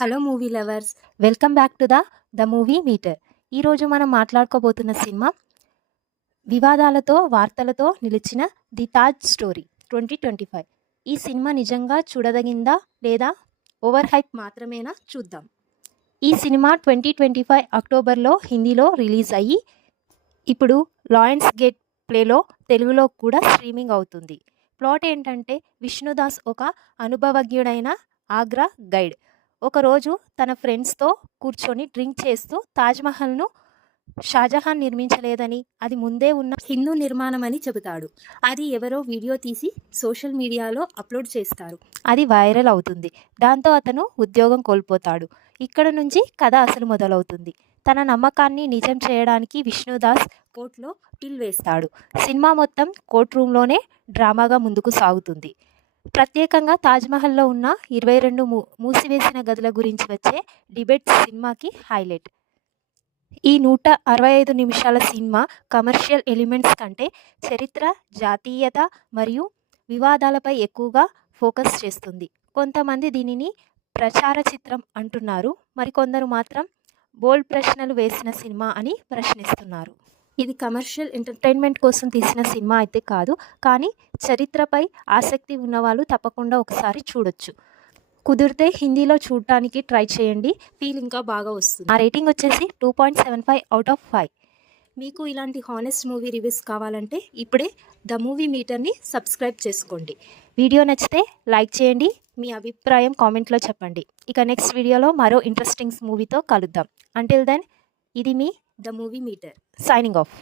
Hello movie lovers, welcome back to the movie meter. ఈరోజు మనం మాట్లాడుకోబోతున్న cinema వివాదాలతో వార్తలతో నిలిచిన ది తాజ్ స్టోరీ 2025. ఈ సినిమా నిజంగా చూడదగిందా లేదా ఓవర్ హైప్ మాత్రమేనా చూద్దాం. ఈ సినిమా 2025 అక్టోబర్లో హిందీలో రిలీజ్ అయ్యి ఇప్పుడు లయన్స్ గేట్ ప్లేలో తెలుగులో కూడా స్ట్రీమింగ్ అవుతుంది. ప్లాట్ ఏంటంటే, విష్ణుదాస్ ఒక అనుభవజ్ఞుడైన ఆగ్రా గైడ్ ఒకరోజు తన ఫ్రెండ్స్తో కూర్చొని డ్రింక్ చేస్తూ తాజ్మహల్ను షాజహాన్ నిర్మించలేదని, అది ముందే ఉన్న హిందూ నిర్మాణం అని చెబుతాడు. అది ఎవరో వీడియో తీసి సోషల్ మీడియాలో అప్లోడ్ చేస్తారు. అది వైరల్ అవుతుంది. దాంతో అతను ఉద్యోగం కోల్పోతాడు. ఇక్కడ నుంచి కథ అసలు మొదలవుతుంది. తన నమ్మకాన్ని నిజం చేయడానికి విష్ణుదాస్ కోర్టులో పిల్ వేస్తాడు. సినిమా మొత్తం కోర్ట్ రూమ్లోనే డ్రామాగా ముందుకు సాగుతుంది. ప్రత్యేకంగా తాజ్మహల్లో ఉన్న 22 మూసివేసిన గదుల గురించి వచ్చే డిబేట్ సినిమాకి హైలైట్. ఈ 165 నిమిషాల సినిమా కమర్షియల్ ఎలిమెంట్స్ కంటే చరిత్ర, జాతీయత మరియు వివాదాలపై ఎక్కువగా ఫోకస్ చేస్తుంది. కొంతమంది దీనిని ప్రచార చిత్రం అంటున్నారు, మరికొందరు మాత్రం బోల్డ్ ప్రశ్నలు వేసిన సినిమా అని ప్రశ్నిస్తున్నారు. ఇది కమర్షియల్ ఎంటర్టైన్మెంట్ కోసం తీసిన సినిమా అయితే కాదు, కానీ చరిత్రపై ఆసక్తి ఉన్నవాళ్ళు తప్పకుండా ఒకసారి చూడొచ్చు. కుదిరితే హిందీలో చూడటానికి ట్రై చేయండి, ఫీల్ ఇంకా బాగా వస్తుంది. ఆ రేటింగ్ వచ్చేసి 2.75 అవుట్ ఆఫ్ 5. మీకు ఇలాంటి హానెస్ట్ మూవీ రివ్యూస్ కావాలంటే ఇప్పుడే ద మూవీ మీటర్ని సబ్స్క్రైబ్ చేసుకోండి. వీడియో నచ్చితే లైక్ చేయండి, మీ అభిప్రాయం కామెంట్లో చెప్పండి. ఇక నెక్స్ట్ వీడియోలో మరో ఇంట్రెస్టింగ్ మూవీతో కలుద్దాం. అంటిల్ దెన్, ఇది మీ the movie meter signing of.